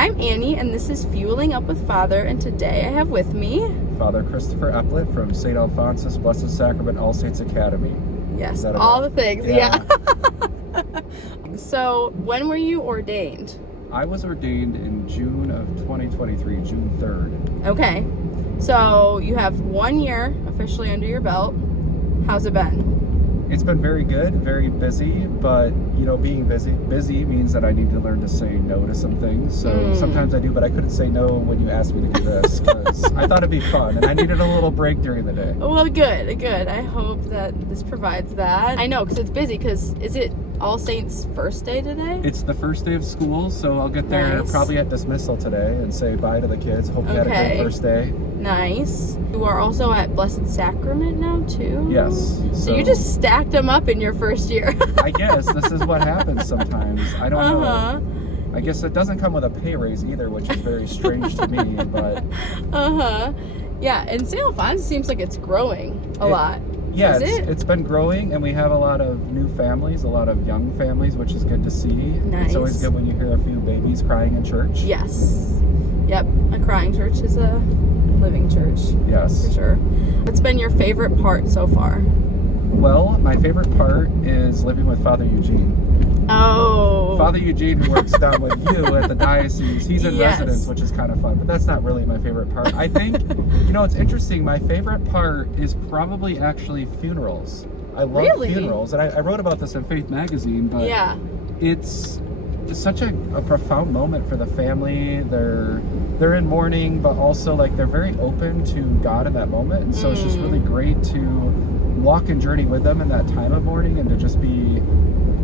I'm Annie, and this is Fueling Up with Father, and today I have with me... Father Christopher Epplett from St. Alphonsus, Blessed Sacrament, All Saints Academy. Yes, all the things, yeah. So, when were you ordained? I was ordained in June of 2023, June 3rd. Okay, so you have 1 year officially under your belt. How's it been? It's been very good, very busy, but, you know, being busy means that I need to learn to say no to some things. So sometimes I do, but I couldn't say no when you asked me to do this because I thought it'd be fun and I needed a little break during the day. Well, good. I hope that this provides that. I know, because it's busy, because is it All Saints' first day today? It's the first day of school, so I'll get there probably at dismissal today and say bye to the kids. Hope you had a great first day. Nice. You are also at Blessed Sacrament now, too? Yes. So you just stacked them up in your first year. I guess this is what happens sometimes. I don't know. I guess it doesn't come with a pay raise either, which is very strange to me, but... Yeah, and St. Alphonsus seems like it's growing a lot. Yeah, it's been growing, and we have a lot of new families, a lot of young families, which is good to see. Nice. It's always good when you hear a few babies crying in church. Yes. Yep, a crying church is a living church. Yes. For sure. What's been your favorite part so far? Well, my favorite part is living with Father Eugene. Oh. Father Eugene, who works down with you at the diocese, he's in residence, which is kind of fun, but that's not really my favorite part. I think, you know, it's interesting. My favorite part is probably actually funerals. I love funerals, and I wrote about this in Faith Magazine, but it's such a profound moment for the family. They're in mourning, but also like they're very open to God in that moment, and so it's just really great to walk and journey with them in that time of mourning, and to just be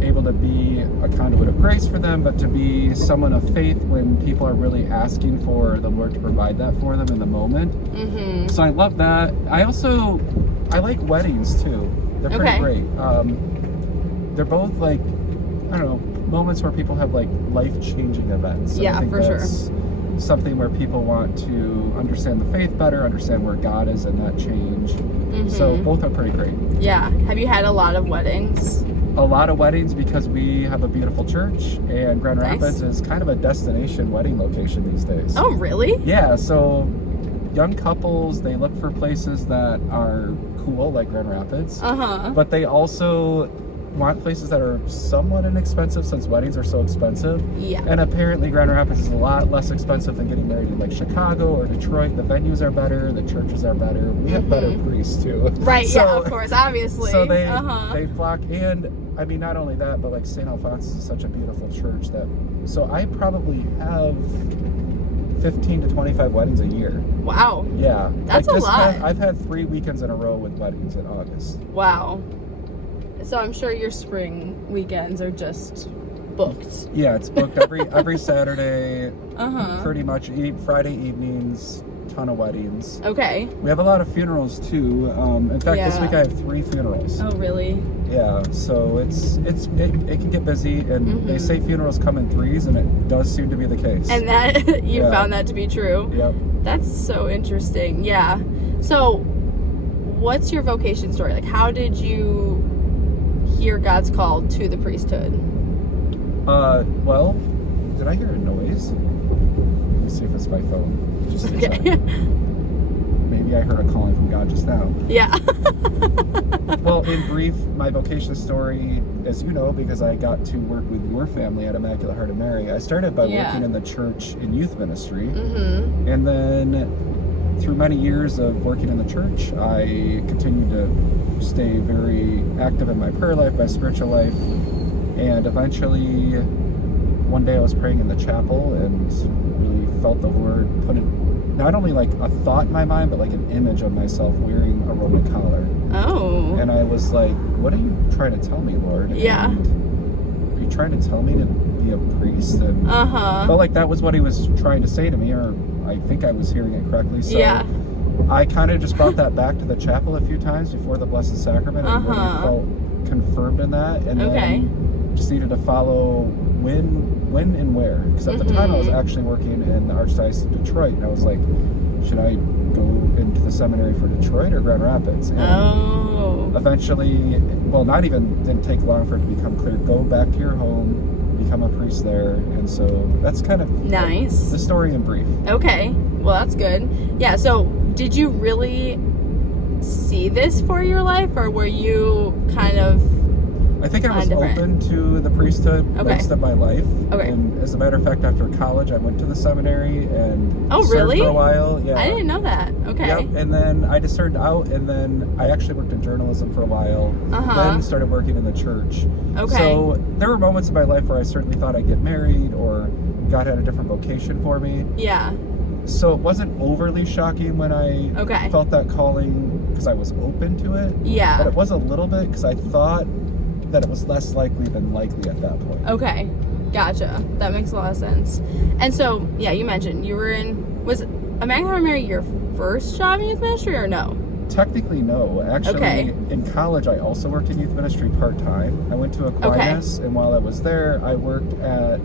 able to be a conduit of grace for them, but to be someone of faith when people are really asking for the Lord to provide that for them in the moment. So I love that. I like weddings too. They're pretty great. They're both like, I don't know, moments where people have like life-changing events. Yeah, for sure. Something where people want to understand the faith better, understand where God is in that change. So both are pretty great. Yeah. Have you had a lot of weddings? A lot of weddings, because we have a beautiful church, and Grand Rapids is kind of a destination wedding location these days. Oh, really? Yeah, so young couples, they look for places that are cool, like Grand Rapids, but they also want places that are somewhat inexpensive, since weddings are so expensive. Yeah. And apparently Grand Rapids is a lot less expensive than getting married in like Chicago or Detroit. The venues are better, the churches are better. We have better priests too. Right, so, yeah, of course, obviously. So they flock, and I mean, not only that, but like St. Alphonsus is such a beautiful church that, so I probably have 15 to 25 weddings a year. Wow. Yeah. That's like a lot. I've had 3 weekends in a row with weddings in August. Wow. So I'm sure your spring weekends are just booked. Yeah, it's booked every Saturday. Pretty much Friday evenings, ton of weddings. Okay. We have a lot of funerals too. In fact, this week I have 3 funerals. Oh, really? Yeah. So it can get busy, and they say funerals come in threes, and it does seem to be the case. And that you found that to be true. Yep. That's so interesting. Yeah. So, what's your vocation story? Like, how did you hear God's call to the priesthood? Well, did I hear a noise? Let me see if it's my phone. Just to check. Maybe I heard a calling from God just now. Yeah. Well, in brief, my vocation story, as you know, because I got to work with your family at Immaculate Heart of Mary, I started by working in the church in youth ministry. And then through many years of working in the church, I continued to stay very active in my prayer life, my spiritual life, and eventually one day I was praying in the chapel and really felt the Lord put not only like a thought in my mind, but like an image of myself wearing a Roman collar. Oh. And I was like, what are you trying to tell me, Lord? Yeah. And are you trying to tell me to be a priest? And felt like that was what he was trying to say to me, or I think I was hearing it correctly. So I kind of just brought that back to the chapel a few times before the Blessed Sacrament, and really felt confirmed in that, and then just needed to follow when and where, because at the time I was actually working in the Archdiocese of Detroit, and I was like, should I go into the seminary for Detroit or Grand Rapids? And eventually, well, didn't take long for it to become clear, go back to your home, become a priest there, and so that's kind of nice. The story in brief. Okay, well that's good. Yeah, so did you really see this for your life, or were you kind of I think I was open to the priesthood most of my life. Okay. And as a matter of fact, after college, I went to the seminary and really? served for a while. Yeah. I didn't know that. Okay. Yep. And then I just started out, and then I actually worked in journalism for a while. Then started working in the church. Okay. So there were moments in my life where I certainly thought I'd get married, or God had a different vocation for me. Yeah. So it wasn't overly shocking when I felt that calling, because I was open to it. Yeah. But it was a little bit, because I thought that it was less likely than likely at that point. Okay, gotcha. That makes a lot of sense. And so, yeah, you mentioned you were was Immaculate Mary your first job in youth ministry, or no? Technically, no. Actually, in college, I also worked in youth ministry part-time. I went to Aquinas, and while I was there, I worked at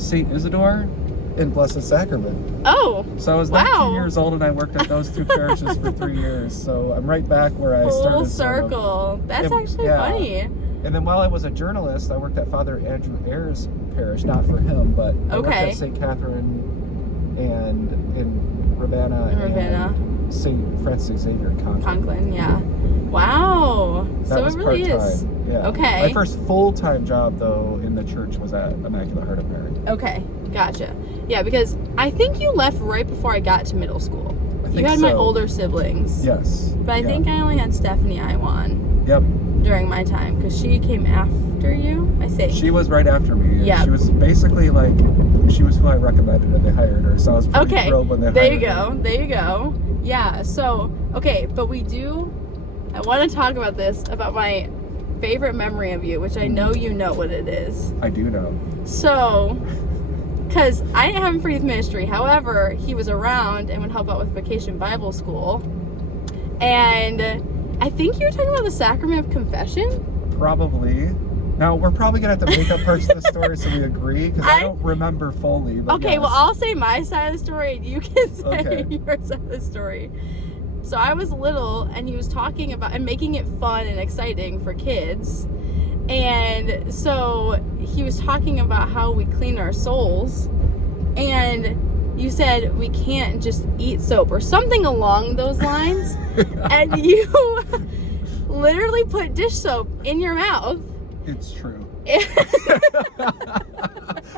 St. Isidore and Blessed Sacrament. Oh, so I was 19 years old, and I worked at those two parishes for 3 years. So I'm right back where I started. Full circle. That's actually funny. And then while I was a journalist, I worked at Father Andrew Ayer's parish, not for him, but I worked at St. Catherine and in Ravenna. And St. Francis Xavier in Conklin. Yeah. Wow. That so was it really part-time. is. Yeah. Okay. My first full-time job, though, in the church was at Immaculate Heart of Mary. Okay. Gotcha. Yeah, because I think you left right before I got to middle school. You had my older siblings. Yes. But I think I only had Stephanie Iwan. Yep. During my time, because she came after you, I think. She was right after me. Yeah. She was basically she was who I recommended when they hired her, so I was pretty thrilled when they hired her. There you go. Yeah, so, okay, but I want to talk about this, about my favorite memory of you, which I know you know what it is. I do know. So, because I didn't have him for youth ministry, however, he was around and would help out with Vocation Bible School, and I think you were talking about the sacrament of confession? Probably. Now, we're probably going to have to make up parts of the story so we agree, because I don't remember fully. But okay, well, I'll say my side of the story, and you can say your side of the story. So I was little, and he was talking about, and making it fun and exciting for kids. And so he was talking about how we clean our souls. And you said we can't just eat soap or something along those lines. And you literally put dish soap in your mouth. It's true.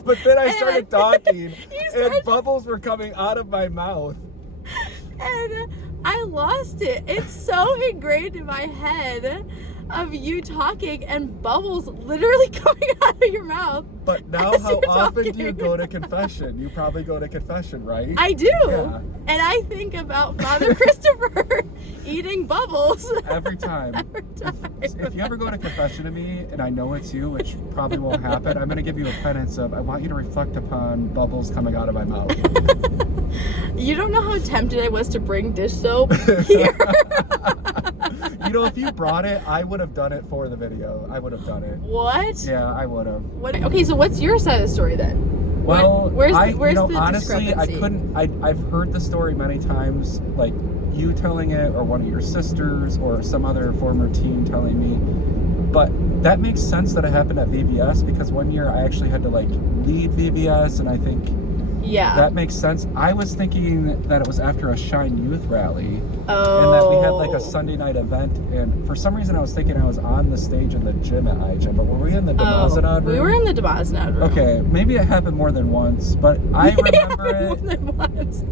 But then I started talking, and bubbles were coming out of my mouth. And I lost it. It's so ingrained in my head of you talking and bubbles literally coming out of your mouth. But now, how often do you go to confession? You probably go to confession, right? I do. Yeah. And I think about Father Christopher eating bubbles. Every time. Every time. If you ever go to confession to me, and I know it's you, which probably won't happen, I'm going to give you a penance of, I want you to reflect upon bubbles coming out of my mouth. You don't know how tempted I was to bring dish soap here. You know, if you brought it, I would have done it for the video. I would have done it. What? Yeah, I would have. Okay, so what's your side of the story then? Well, where's the discrepancy? honestly, I've heard the story many times, like you telling it, or one of your sisters, or some other former teen telling me. But that makes sense that it happened at VBS, because one year I actually had to lead VBS, and I think that makes sense. I was thinking that it was after a Shine Youth rally, and that we had a Sunday night event, and for some reason I was thinking I was on the stage in the gym at iGym, but were we in the Demazenod room? We were in the Demazenod room. Okay, maybe it happened more than once, but I remember it. More than once.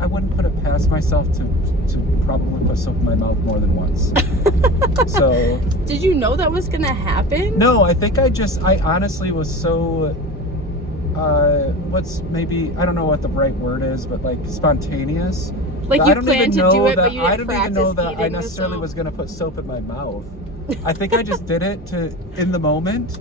I wouldn't put it past myself to probably put soap in my mouth more than once. So. Did you know that was gonna happen? No, I think I honestly was so. I don't know what the right word is, but spontaneous. You planned to do it, but you didn't I don't even know that I necessarily was going to put soap in my mouth. I think I just did it in the moment,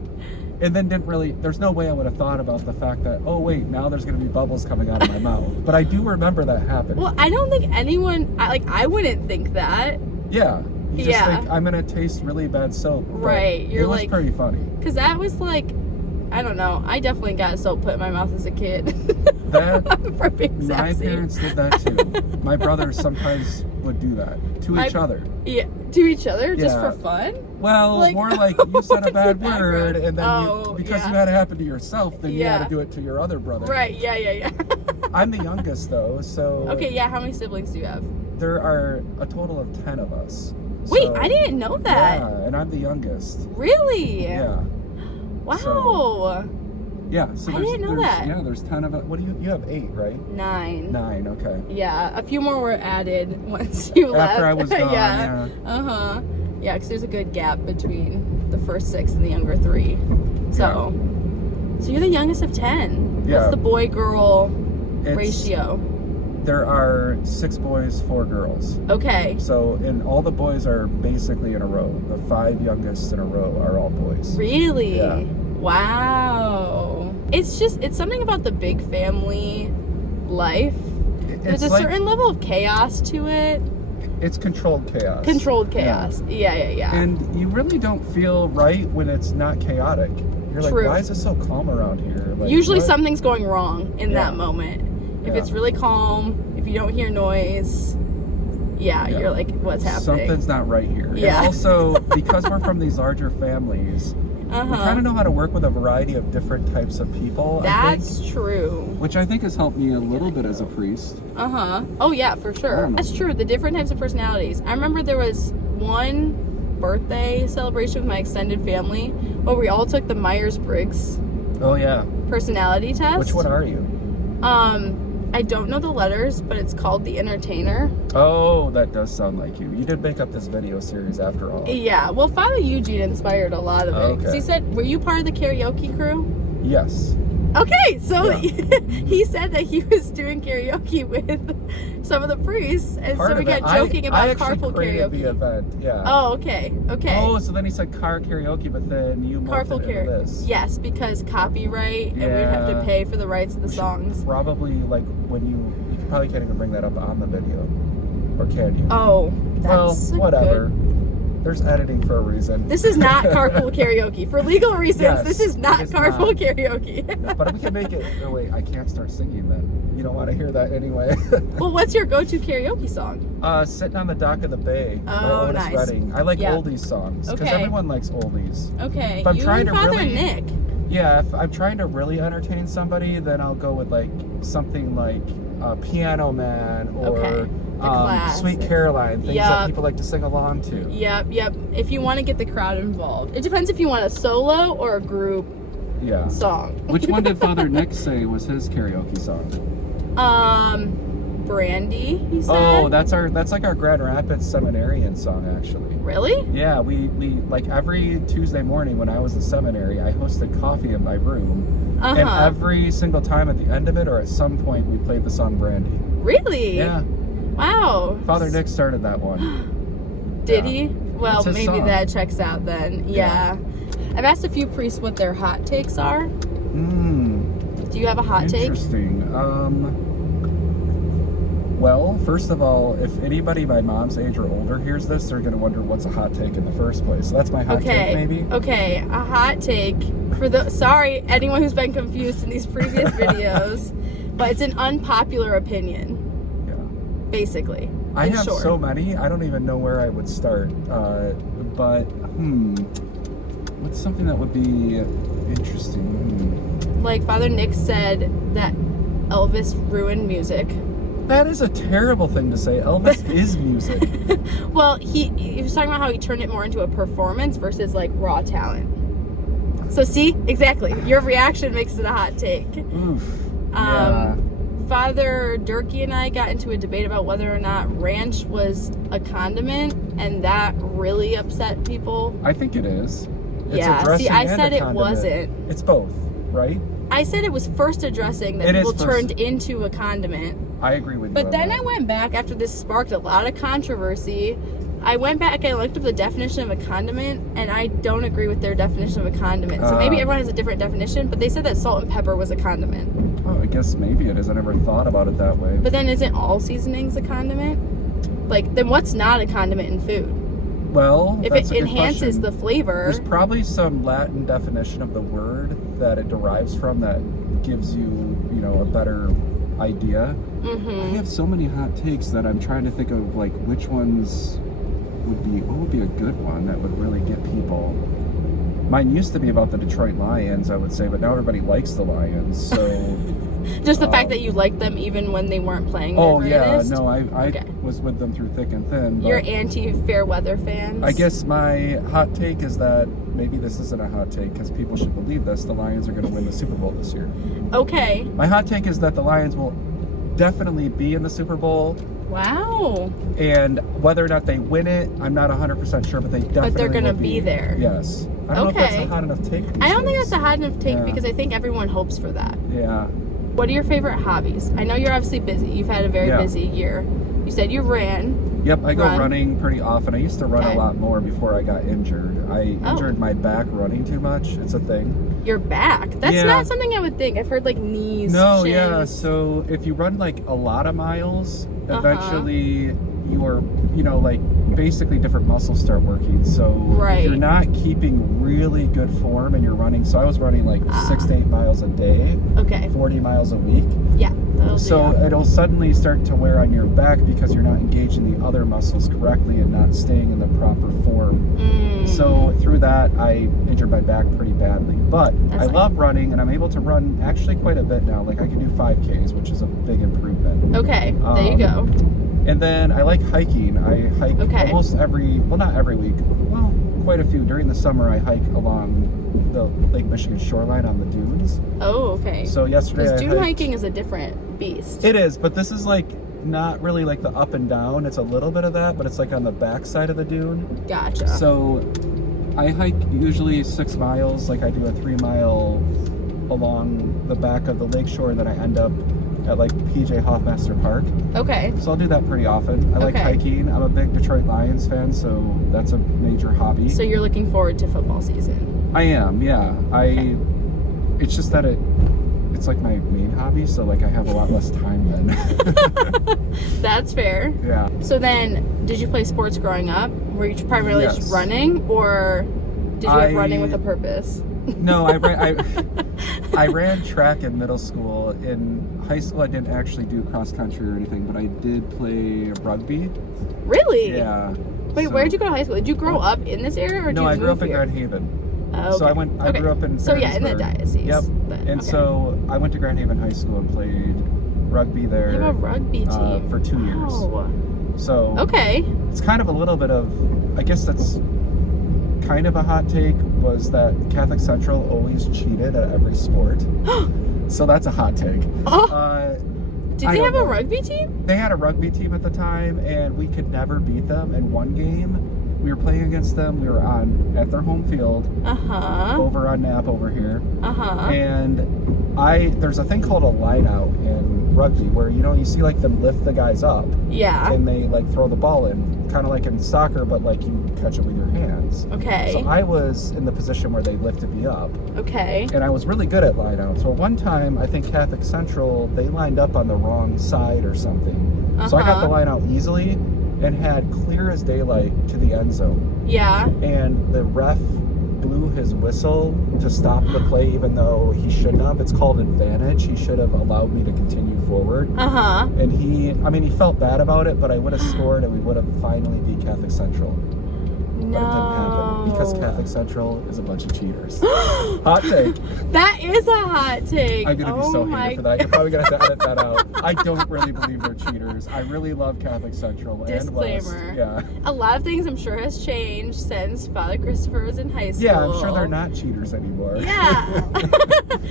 and then there's no way I would have thought about the fact that, oh wait, now there's going to be bubbles coming out of my mouth. But I do remember that happening. Well, I don't think anyone, I wouldn't think that. Yeah. You just think, I'm going to taste really bad soap. Right. It was pretty funny. Because that was I don't know. I definitely got soap put in my mouth as a kid. That for being my sassy. parents did that too. My brother sometimes would do that to each other. Yeah, to each other, just for fun. Well, like, more like you said a bad word, and then because you had it happen to yourself, then you had to do it to your other brother. Right? Yeah. I'm the youngest though, so. Okay, yeah. How many siblings do you have? There are a total of 10 of us. Wait, I didn't know that. Yeah, and I'm the youngest. Really? Yeah. Wow. So, yeah, so I didn't know that. Yeah, there's 10 of us. What do you have 8, right? 9. 9, okay. Yeah, a few more were added once you left. After I was gone, yeah. Uh-huh. Yeah, because there's a good gap between the first 6 and the younger 3. So you're the youngest of 10. Yeah. What's the boy-girl ratio? There are 6 boys, 4 girls. Okay. So, and all the boys are basically in a row. The 5 youngest in a row are all boys. Really? Yeah. Wow. It's something about the big family life. There's a certain level of chaos to it. It's controlled chaos. Controlled chaos. Yeah. And you really don't feel right when it's not chaotic. You're like, why is it so calm around here? Like, usually something's going wrong in that moment. If it's really calm, if you don't hear noise, you're like, what's happening? Something's not right here. Yeah. And also, because we're from these larger families, we kind of know how to work with a variety of different types of people. That's true. Which I think has helped me a little bit as a priest. Oh, yeah, for sure. That's true. The different types of personalities. I remember there was one birthday celebration with my extended family where we all took the Myers-Briggs personality test. Which one are you? I don't know the letters, but it's called The Entertainer. Oh, that does sound like you. You did make up this video series after all. Yeah, well, Father Eugene inspired a lot of it. Because he said, were you part of the karaoke crew? Yes. Okay, so he said that he was doing karaoke with some of the priests, and so we got joking about carpool karaoke. The event, yeah. Oh, okay. Oh, so then he said car karaoke, but then you carpool karaoke. This. Yes, because copyright, and we'd have to pay for the rights of the songs. Probably like when you probably can't even bring that up on the video, or can you? Oh, that's whatever. There's editing for a reason. This is not carpool karaoke. For legal reasons, this is not carpool karaoke. But we can make it... Oh, wait, I can't start singing then. You don't want to hear that anyway. Well, what's your go-to karaoke song? Sitting on the Dock of the Bay. Oh, nice. Redding. I like oldies songs. Because everyone likes oldies. Okay. If I'm you trying and to Father really, Nick. Yeah, if I'm trying to really entertain somebody, then I'll go with like something like Piano Man or... Sweet Caroline, things that people like to sing along to. Yep. If you want to get the crowd involved. It depends if you want a solo or a group song. Which one did Father Nick say was his karaoke song? Brandy, he said. Oh, that's like our Grand Rapids seminarian song, actually. Really? Yeah, we like every Tuesday morning when I was in seminary, I hosted coffee in my room. And every single time at the end of it or at some point we played the song Brandy. Really? Yeah. Wow. Father Nick started that one. Did he? Well, maybe song. That checks out then. Yeah. I've asked a few priests what their hot takes are. Do you have a hot take? Interesting. Well, first of all, if anybody my mom's age or older hears this, they're going to wonder what's a hot take in the first place. So that's my hot take, maybe. Okay, a hot take for sorry, anyone who's been confused in these previous videos, but it's an unpopular opinion. Basically. I have so many, I don't even know where I would start. But, what's something that would be interesting? Like Father Nick said that Elvis ruined music. That is a terrible thing to say. Elvis is music. Well, he was talking about how he turned it more into a performance versus like raw talent. So see, exactly. Your reaction makes it a hot take. Oof. Father Durkee and I got into a debate about whether or not ranch was a condiment, and that really upset people. I think it is. See, I said it wasn't. It's both, right? I said it was first addressing that people turned into a condiment. I agree with you. But then I went back after this sparked a lot of controversy. I went back and looked up the definition of a condiment, and I don't agree with their definition of a condiment. So maybe everyone has a different definition, but they said that salt and pepper was a condiment. Oh, I guess maybe it is. I never thought about it that way. But then isn't all seasonings a condiment? Like, then what's not a condiment in food? Well, if it enhances the flavor. There's probably some Latin definition of the word that it derives from that gives you, a better idea. I have so many hot takes that I'm trying to think of, like, which ones what would be a good one that would really get people. Mine used to be about the Detroit Lions, I would say, but now everybody likes the Lions, so... Just the fact that you liked them even when they weren't playing their greatest? No, I was with them through thick and thin. You're anti-fair weather fans? I guess my hot take is that, maybe this isn't a hot take because people should believe this, the Lions are going to win the Super Bowl this year. Okay. My hot take is that the Lions will definitely be in the Super Bowl. Wow. And whether or not they win it, I'm not 100% sure, but they definitely But they're going to will be there. Yes. I don't know if that's a hot enough take. I don't think that's a hot enough take because I think everyone hopes for that. Yeah. What are your favorite hobbies? I know you're obviously busy. You've had a very busy year. You said you ran. Yep, I go running pretty often. I used to run a lot more before I got injured. I injured my back running too much. It's a thing. Your back? That's not something I would think. I've heard like knees, shins. So if you run like a lot of miles, eventually your, like basically different muscles start working. So if you're not keeping really good form and you're running, so I was running like 6 to 8 miles a day. Okay. 40 miles a week. Yeah. So it'll suddenly start to wear on your back because you're not engaging the other muscles correctly and not staying in the proper form. So through that, I injured my back pretty badly. But I love running, and I'm able to run actually quite a bit now. Like I can do 5Ks, which is a big improvement. Okay, there you go. And then I like hiking. I hike almost not every week, well, quite a few. During the summer, I hike along the Lake Michigan shoreline on the dunes. Oh, okay. So yesterday, because dune hiking is a different beast. It is, but this is like not really like the up and down. It's a little bit of that, but it's like on the back side of the dune. Gotcha. So I hike usually 6 miles. Like I do a 3 mile along the back of the lakeshore, and then I end up at like PJ Hoffmaster Park. Okay. So I'll do that pretty often. I like hiking. I'm a big Detroit Lions fan, so that's a major hobby. So you're looking forward to football season? I am, yeah. It's just that it's like my main hobby, so like I have a lot less time then. That's fair. Yeah. So then, did you play sports growing up? Were you primarily just running, or did you have running with a purpose? No, I ran track in middle school. In high school, I didn't actually do cross country or anything, but I did play rugby. Really? Yeah. Wait, where did you go to high school? Did you grow up in this area, or did you I grew up in Grand Haven. Oh, okay. So I grew up in So yeah, in the diocese. Yep. And so I went to Grand Haven High School and played rugby there. You have a rugby team for 2 years. So it's kind of a little bit of, I guess that's kind of a hot take, was that Catholic Central always cheated at every sport. So that's a hot take. Did they have a rugby team? They had a rugby team at the time, and we could never beat them. In one game, we were playing against them. We were at their home field, over on Knapp over here. And there's a thing called a line out in rugby where you see like them lift the guys up. Yeah. And they like throw the ball in, kind of like in soccer, but like you catch it with your hands. Okay. So I was in the position where they lifted me up. Okay. And I was really good at line out. So one time, I think Catholic Central, they lined up on the wrong side or something. So I got the line out easily and had clear as daylight to the end zone. Yeah. And the ref blew his whistle to stop the play, even though he shouldn't have. It's called advantage. He should have allowed me to continue forward. And he felt bad about it, but I would have scored and we would have finally beat Catholic Central. But it didn't happen because Catholic Central is a bunch of cheaters. Hot take. That is a hot take. I'm going to be so hated for that. You're probably going to have to edit that out. I don't really believe they're cheaters. I really love Catholic Central. Disclaimer. And West. Yeah. A lot of things I'm sure has changed since Father Christopher was in high school. Yeah, I'm sure they're not cheaters anymore. Yeah.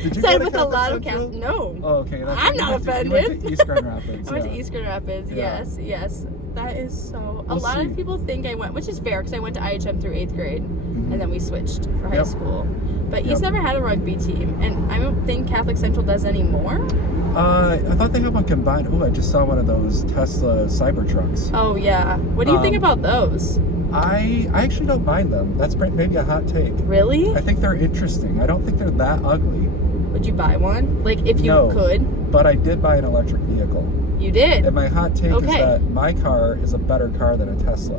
Did you Said with a lot of Catholic. No. Oh, okay. I'm not offended. You went to East Grand Rapids. I went to East Grand Rapids. Yeah. Yes. That is so... A lot of people think I went... Which is fair, because I went to IHM through 8th grade, and then we switched for high school. But East never had a rugby team, and I don't think Catholic Central does anymore. I thought they had one combined. Oh, I just saw one of those Tesla Cybertrucks. Oh, yeah. What do you think about those? I actually don't mind them. That's maybe a hot take. Really? I think they're interesting. I don't think they're that ugly. Would you buy one? Like, if you could? But I did buy an electric vehicle. You did? And my hot take is that my car is a better car than a Tesla.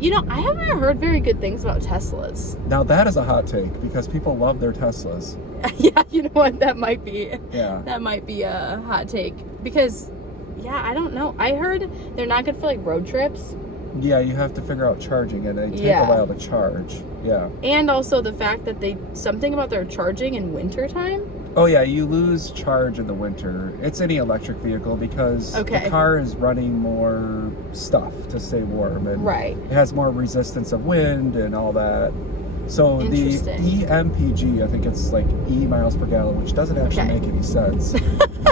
You know, I haven't heard very good things about Teslas. Now that is a hot take because people love their Teslas. Yeah, you know what? That might be. Yeah. That might be a hot take because, yeah, I don't know. I heard they're not good for like road trips. Yeah, you have to figure out charging and they take a while to charge. Yeah. And also the fact that something about their charging in wintertime. Oh yeah, you lose charge in the winter. It's any electric vehicle because the car is running more stuff to stay warm, and it has more resistance of wind and all that. So the EMPG, I think it's like E miles per gallon, which doesn't actually make any sense. It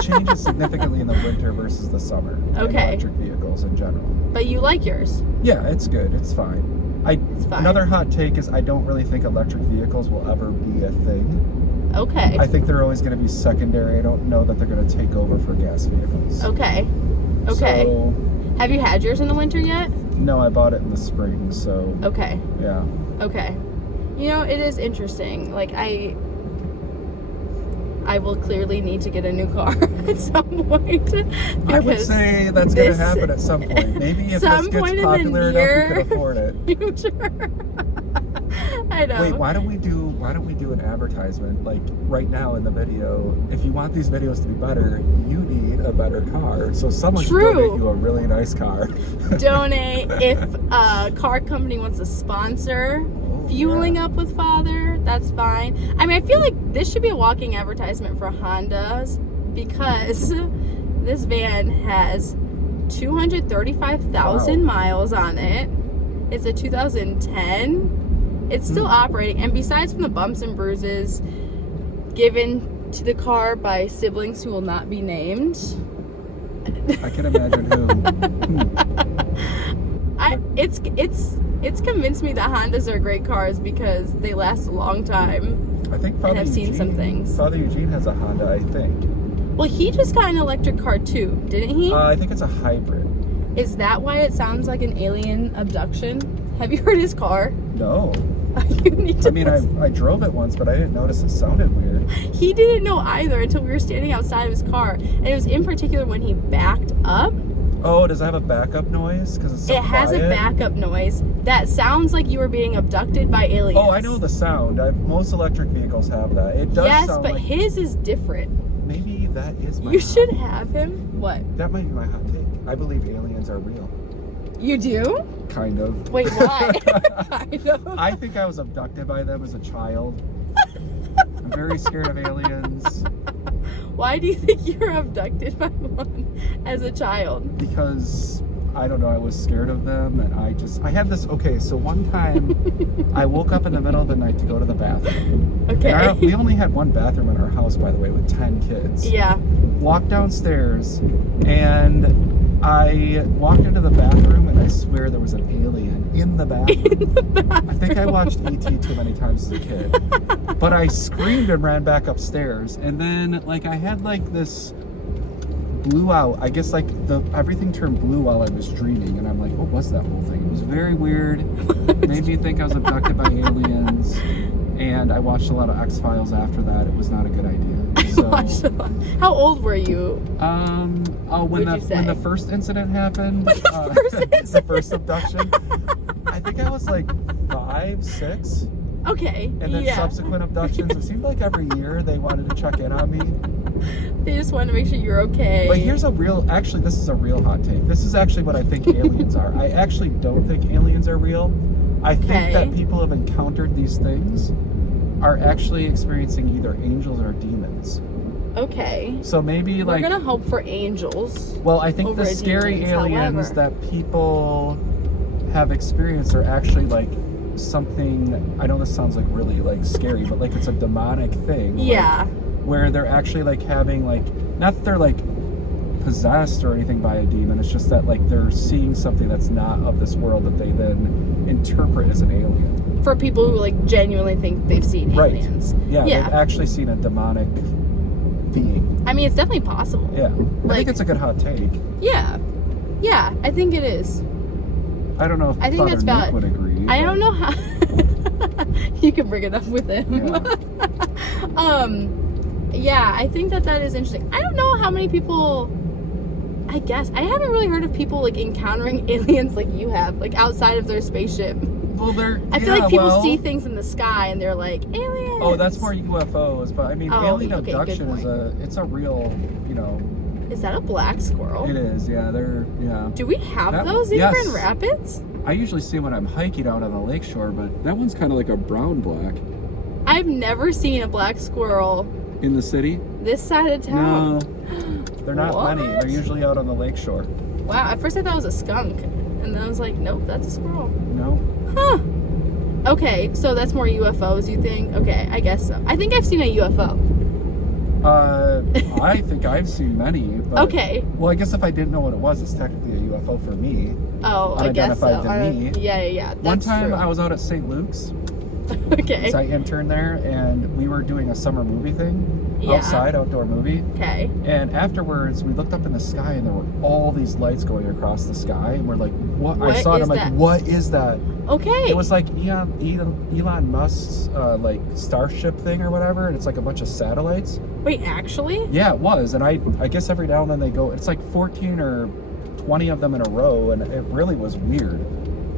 changes significantly in the winter versus the summer in electric vehicles in general. But you like yours? Yeah, it's good. It's fine. Another hot take is I don't really think electric vehicles will ever be a thing. Okay. I think they're always going to be secondary. I don't know that they're going to take over for gas vehicles. Okay. So, have you had yours in the winter yet? No, I bought it in the spring, so... Okay. Yeah. Okay. You know, it is interesting. Like, I will clearly need to get a new car at some point. I would say that's going to happen at some point. Maybe if this gets popular enough, you can afford it. Future. I know. Wait, why don't we do an advertisement like right now in the video? If you want these videos to be better, you need a better car. So someone should donate you a really nice car. Donate if a car company wants to sponsor fueling up with Father. That's fine. I mean, I feel like this should be a walking advertisement for Hondas because this van has 235,000 miles on it. It's a 2010. It's still operating, and besides from the bumps and bruises given to the car by siblings who will not be named, I can imagine who. It's convinced me that Hondas are great cars because they last a long time. I think Father I've seen some things. Father Eugene has a Honda, I think. Well, he just got an electric car too, didn't he? I think it's a hybrid. Is that why it sounds like an alien abduction? Have you heard his car? No. You need to I drove it once, but I didn't notice it sounded weird. He didn't know either until we were standing outside of his car. And it was in particular when he backed up. Oh, does it have a backup noise? Because it's so quiet? Has a backup noise that sounds like you were being abducted by aliens. Oh, I know the sound. Most electric vehicles have that. It does sound but like... his is different. Maybe that is my You should have him. What? That might be my hot take. I believe aliens are real. You do? Kind of. Wait, why? Kind of. I think I was abducted by them as a child. I'm very scared of aliens. Why do you think you were abducted by one as a child? Because, I don't know, I was scared of them, and I had this, so one time, I woke up in the middle of the night to go to the bathroom. Okay. We only had one bathroom in our house, by the way, with 10 kids. Yeah. Walked downstairs, and I walked into the bathroom, and I swear there was an alien in the bathroom. I think I watched E.T. too many times as a kid. But I screamed and ran back upstairs, and then, I had, this blue out. I guess, everything turned blue while I was dreaming, and I'm like, what was that whole thing? It was very weird. Made me think I was abducted by aliens, and I watched a lot of X-Files after that. It was not a good idea. So, how old were you? When the first incident happened, the first abduction, I think I was 5, 6. Okay. And then subsequent abductions, it seemed like every year they wanted to check in on me. They just wanted to make sure you're okay. But this is a real hot take. This is actually what I think aliens are. I actually don't think aliens are real. I think that people have encountered these things are actually experiencing either angels or demons. Okay. So maybe we're gonna hope for angels. Well, I think the scary aliens that people have experienced are actually something. I know this sounds really scary, but it's a demonic thing. Yeah. Where they're actually having not that they're possessed or anything by a demon. It's just that they're seeing something that's not of this world that they then interpret as an alien. For people who genuinely think they've seen aliens. Yeah. They've actually seen a demonic being. I mean, it's definitely possible. Yeah. I think it's a good hot take. Yeah. Yeah, I think it is. I don't know if Father Nick valid. would agree. I don't know how. You can bring it up with him. Yeah. Yeah, I think that is interesting. I don't know how many people I guess. I haven't really heard of people, like, encountering aliens like you have, like, outside of their spaceship. Well, I feel like people see things in the sky and they're like, aliens! Oh, that's more UFOs, but I mean, alien abduction it's a real, Is that a black squirrel? It is, yeah, Do we have those in Grand Rapids? I usually see when I'm hiking out on the lakeshore, but that one's kind of like a brown-black. I've never seen a black squirrel. In the city? This side of town? No. They're not many. They're usually out on the lakeshore. Wow, at first I thought it was a skunk. And then I was like, nope, that's a squirrel. No. Huh. Okay, so that's more UFOs, you think? Okay, I guess so. I think I've seen a UFO. I think I've seen many. But, okay. Well, I guess if I didn't know what it was, it's technically a UFO for me. Oh, I guess so. To me. Yeah. That's One time true. I was out at St. Luke's. Okay. So I interned there, and we were doing a summer movie thing. Outside, outdoor movie. Okay. And afterwards, we looked up in the sky, and there were all these lights going across the sky, and we're like, "What?" I saw it. I'm like, "What is that?" Okay. It was like Elon Musk's like Starship thing or whatever, and it's like a bunch of satellites. Wait, actually? Yeah, it was, and I guess every now and then they go. It's like 14 or 20 of them in a row, and it really was weird.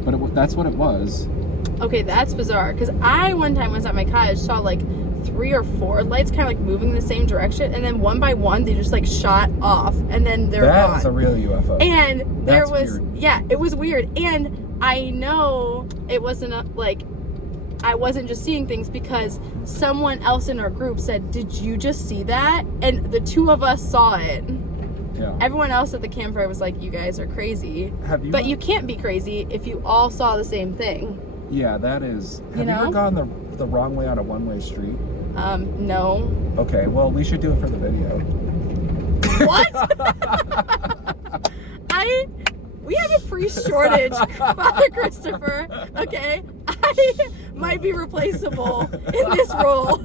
But that's what it was. Okay, that's bizarre. Because I one time was at my cottage, saw like 3 or 4 lights kind of like moving in the same direction, and then one by one they just like shot off, and then they're gone. That's a real UFO. And there was weird. Yeah, it was weird. And I know it wasn't I wasn't just seeing things because someone else in our group said, "Did you just see that?" And the 2 of us saw it. Yeah. Everyone else at the campfire was like, "You guys are crazy." But you can't be crazy if you all saw the same thing. Yeah, that is. Have you ever gone the wrong way on a one-way street? No. Okay, well, we should do it for the video. What? We have a priest shortage, Father Christopher. Okay, I might be replaceable in this role.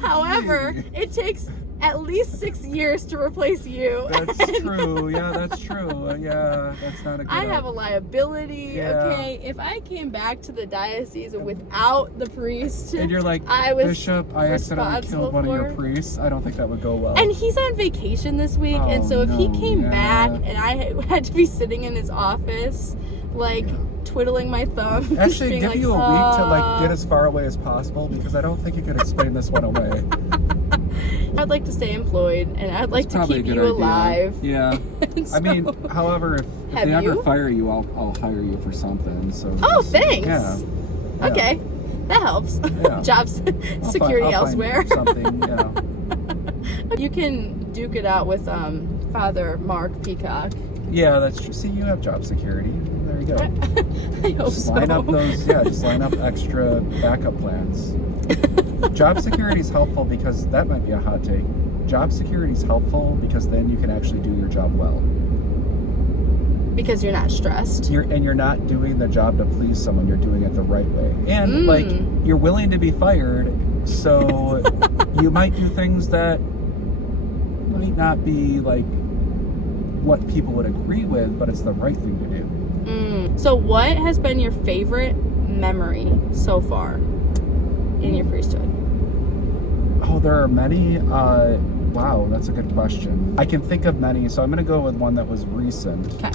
However, it takes at least 6 years to replace you. That's true. Yeah, that's true. Yeah, that's not a good I have a liability. Yeah. Okay, if I came back to the diocese without the priest, and you're like, Bishop, I accidentally killed one of your priests, I don't think that would go well. And he's on vacation this week, and so if he came back and I had to be sitting in his office, like twiddling my thumb, actually give you a week to like get as far away as possible, because I don't think you could explain this one away. I'd like to stay employed, and I'd like to keep you alive. Yeah. So, I mean, however, if they ever fire you, I'll hire you for something. So. Thanks. Yeah. Okay, that helps. Yeah. Jobs security elsewhere. Something. Yeah. You can duke it out with Father Mark Peacock. Yeah, that's true. See, you have job security. There you go. I hope just line up those. Yeah, just line up extra backup plans. Job security is helpful because that might be a hot take. Job security is helpful because then you can actually do your job well. Because you're not stressed. You're not doing the job to please someone. You're doing it the right way. And like, you're willing to be fired, so you might do things that might not be like what people would agree with, but it's the right thing to do. So what has been your favorite memory so far in your priesthood? Oh, there are many. Wow, that's a good question. I can think of many, so I'm going to go with one that was recent. Okay,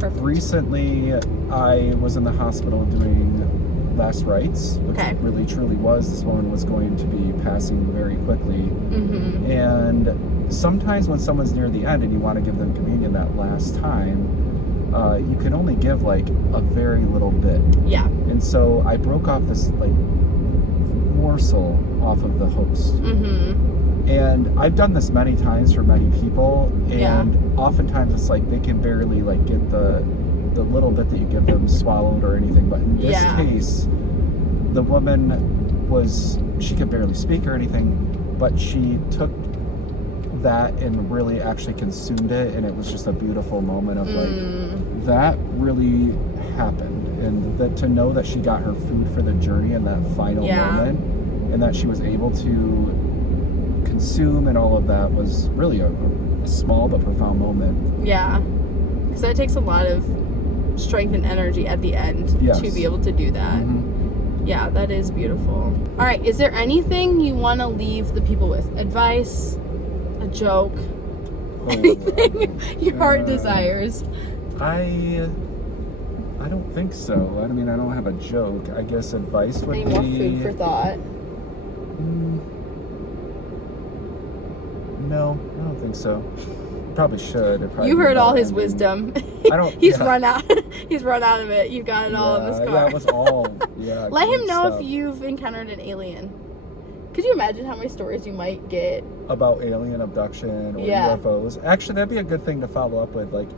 perfect. Recently, I was in the hospital doing last rites, which really truly was. This woman was going to be passing very quickly. Mm-hmm. And sometimes when someone's near the end and you want to give them communion that last time, you can only give like a very little bit. Yeah. And so I broke off this like morsel off of the host. Mm-hmm. And I've done this many times for many people, and oftentimes it's like they can barely like get the little bit that you give them swallowed or anything. But in this case, the woman she could barely speak or anything, but she took that and really actually consumed it, and it was just a beautiful moment of like, that really happened, and that to know that she got her food for the journey in that final moment, and that she was able to consume and all of that was really a small but profound moment. Yeah, because that takes a lot of strength and energy at the end to be able to do that. Mm-hmm. Yeah, that is beautiful. All right, is there anything you want to leave the people with? Advice? A joke? Anything your heart desires. I don't think so. I mean, I don't have a joke. I guess advice would be... Any more food for thought? No, I don't think so. Probably should. You heard all his wisdom. I don't. He's run out. He's run out of it. You got it all in this car. Yeah, it was all. Yeah. Let him know stuff. if you've encountered an alien. Could you imagine how many stories you might get about alien abduction or UFOs? Actually, that'd be a good thing to follow up with. Like,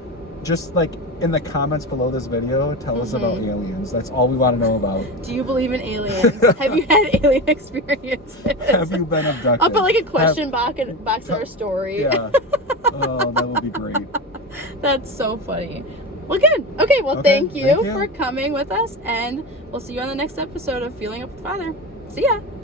just like in the comments below this video, tell us about aliens. That's all we want to know about. Do you believe in aliens? Have you had alien experiences? Have you been abducted? I'll put like a question box in our story. Yeah. Oh, that would be great. That's so funny. Well, good. Okay, well, thank you for coming with us, and we'll see you on the next episode of Feeling Up with Father. See ya.